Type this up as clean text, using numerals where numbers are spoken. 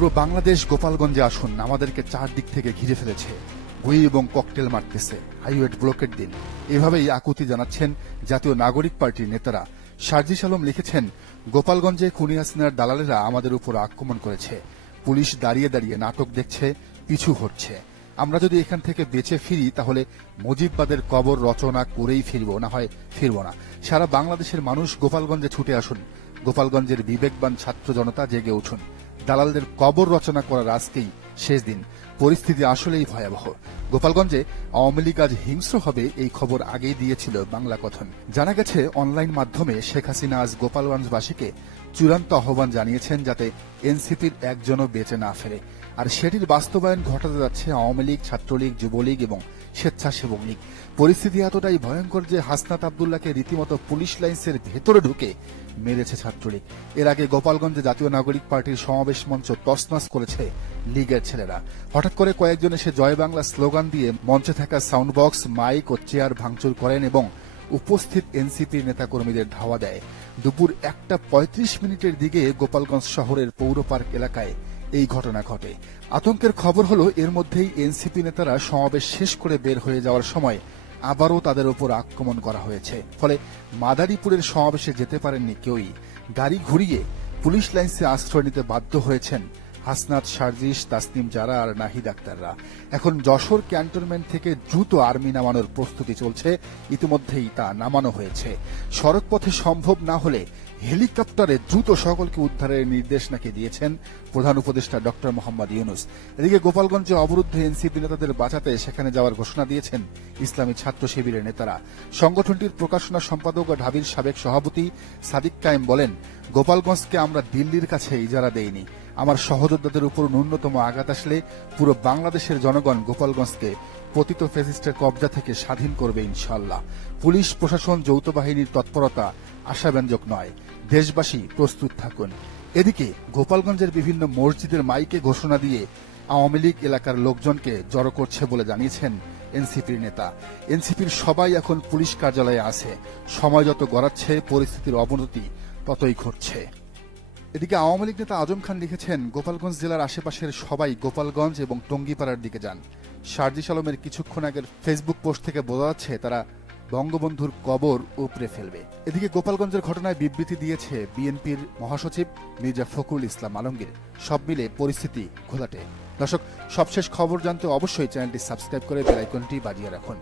পুরো বাংলাদেশ গোপালগঞ্জে আসুন, আমাদেরকে চারদিক থেকে ঘিরে ফেলেছে, গুলি এবং ককটেল মারতেছে, হাইওয়ে ব্লকের দিন। এভাবেই আকুতি জানাচ্ছেন জাতীয় নাগরিক পার্টির নেতারা। সার্জিস আলম লিখেছেন, গোপালগঞ্জে খুনি হাসিনার দালালেরা আমাদের উপর আক্রমণ করেছে, পুলিশ দাঁড়িয়ে দাঁড়িয়ে নাটক দেখছে, পিছু হটছে। আমরা যদি এখান থেকে বেঁচে ফিরি তাহলে মুজিববাদের কবর রচনা করেই ফিরব, না হয় ফিরব না। সারা বাংলাদেশের মানুষ গোপালগঞ্জে ছুটে আসুন, গোপালগঞ্জের বিবেকবান ছাত্র জনতা জেগে উঠুন। দালালদের কবর রচনা করার আজকেই শেষ দিন। পরিস্থিতি আসলেই ভয়াবহ। গোপালগঞ্জে আওয়ামী লীগ আজ হিংস্র হবে, এই খবর আগেই দিয়েছিল বাংলা কথন। জানা গেছে, অনলাইন মাধ্যমে শেখ হাসিনা আজ গোপালগঞ্জবাসীকে চূড়ান্ত আহ্বান জানিয়েছেন যাতে এনসিপির একজনও বেঁচে না ফেরে। আর সেটির বাস্তবায়ন ঘটাতে যাচ্ছে আওয়ামী লীগ, ছাত্রলীগ, যুবলীগ এবং স্বেচ্ছাসেবক লীগ। পরিস্থিতি এতটাই ভয়ঙ্কর যে হাসনাত আব্দুল্লাহকে রীতিমতো পুলিশ লাইন্সের ভেতরে ঢুকে মেরেছে ছাত্রলীগ। এর আগে গোপালগঞ্জে জাতীয় নাগরিক পার্টির সমাবেশ মঞ্চ তছনছ করেছে লীগের ছেলেরা। হঠাৎ করে কয়েকজন এসে জয় বাংলা স্লোগান দিয়ে মঞ্চে থাকা সাউন্ড বক্স, মাইক ও চেয়ার ভাঙচুর করেন এবং উপস্থিত এনসিপির নেতাকর্মীদের ধাওয়া দেয়। দুপুর 1:35 দিকে গোপালগঞ্জ শহরের পৌর পার্ক এলাকায় এই ঘটনা ঘটে। আতঙ্কের খবর হলো, এর মধ্যেই এনসিপি নেতারা সমাবেশ শেষ করে বের হয়ে যাওয়ার সময় আবারও তাদের ওপর আক্রমণ করা হয়েছে। ফলে মাদারীপুরের সমাবেশে যেতে পারেননি কেউই। গাড়ি ঘুরিয়ে পুলিশ লাইন্সে আশ্রয় নিতে বাধ্য হয়েছেন হাসনাত, সার্জিস, তাসনিম জারা আর নাহিদ আক্তাররা। এখন যশোর ক্যান্টনমেন্ট থেকে দ্রুত আর্মি নামানোর প্রস্তুতি চলছে, ইতিমধ্যেই তা নামানো হয়েছে। সড়ক পথে সম্ভব না হলে হেলিকপ্টারে দ্রুত সকলকে উদ্ধারের নির্দেশ নাকি দিয়েছেন প্রধান উপদেষ্টা ডক্টর মোহাম্মদ ইউনুস। এদিকে গোপালগঞ্জে অবরুদ্ধ এনসিপি নেতাদের বাঁচাতে সেখানে যাওয়ার ঘোষণা দিয়েছেন ইসলামী ছাত্র শিবিরের নেতারা। সংগঠনটির প্রকাশনা সম্পাদক ও ঢাবির সাবেক সভাপতি সাদিক কায়েম বলেন, গোপালগঞ্জকে আমরা দিল্লির কাছে ইজারা দেইনি। আমার সহযোদ্ধাদের উপর ন্যূনতম আঘাত আসলে পুরো বাংলাদেশের জনগণ গোপালগঞ্জকে পতিত ফ্যাসিস্টের কবজা থেকে স্বাধীন করবে ইনশাল্লাহ। পুলিশ প্রশাসন, যৌথ বাহিনীর তৎপরতা আশাব্যঞ্জক নয়। দেশবাসী প্রস্তুত থাকুন। এদিকে গোপালগঞ্জের বিভিন্ন মসজিদের মাইকে ঘোষণা দিয়ে আওয়ামী লীগ এলাকার লোকজনকে জড়ো করছে বলে জানিয়েছেন এনসিপির নেতা। এনসিপির সবাই এখন পুলিশ কার্যালয়ে আছে। সময় যত গড়াচ্ছে পরিস্থিতির অবনতি ততই ঘটছে। এদিকে আওয়ামী লীগ নেতা আজম খান লিখেছেন, গোপালগঞ্জ জেলার আশেপাশের সবাই গোপালগঞ্জ এবং টঙ্গীপাড়ার দিকে যান। সার্জিস আলমের কিছুক্ষণ আগের ফেসবুক পোস্ট থেকে বোঝা যাচ্ছে তারা বঙ্গবন্ধুর কবর উপড়ে ফেলবে। এদিকে গোপালগঞ্জের ঘটনায় বিবৃতি দিয়েছে বিএনপির মহাসচিব মির্জা ফখরুল ইসলাম আলমগীর। সব মিলে পরিস্থিতি ঘোলাটে। দর্শক, সবশেষ খবর জানতে অবশ্যই চ্যানেলটি সাবস্ক্রাইব করে বেল আইকনটি বাজিয়ে রাখুন।